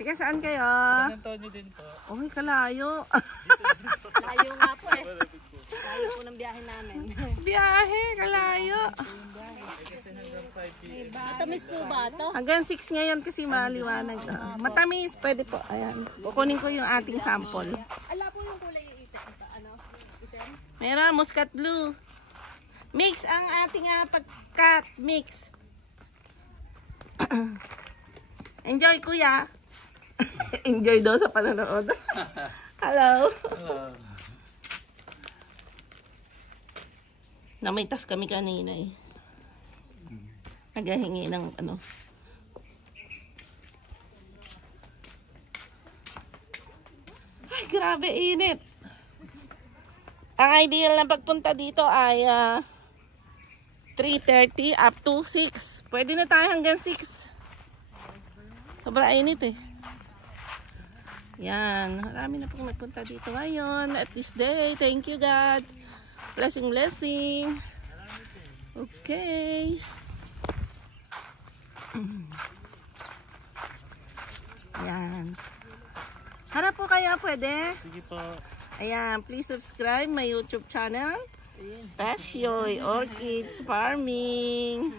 Tika, saan kayo? San Antonio din po. Uy, kalayo. Layo nga po eh. Layo po ng biyahe namin. Biyahe, kalayo. Matamis po ba ito? Hanggang 6 ngayon kasi maliwanag. Matamis, pwede po. Ayan. Kukunin ko yung ating sample. Ala po yung kulay itim. Ano? Itim? Meron, muscat blue. Mix ang ating pagkat. Mix. Enjoy, kuya. Enjoy daw sa panonood. Hello. Namitas kami kanina eh. Naghahingi ng ano. Ay, grabe init. Ang ideal na pagpunta dito ay 3:30 up to 6. Pwede na tayo hanggang 6. Sobrang init eh. Yan. Marami na pong nagpunta dito ngayon at this day. Thank you God. Blessing, blessing. Okay. Yan. Harap po kayo, pwede? Sige po. Ayan, please subscribe my YouTube channel. Pasyoy Orchids Farming.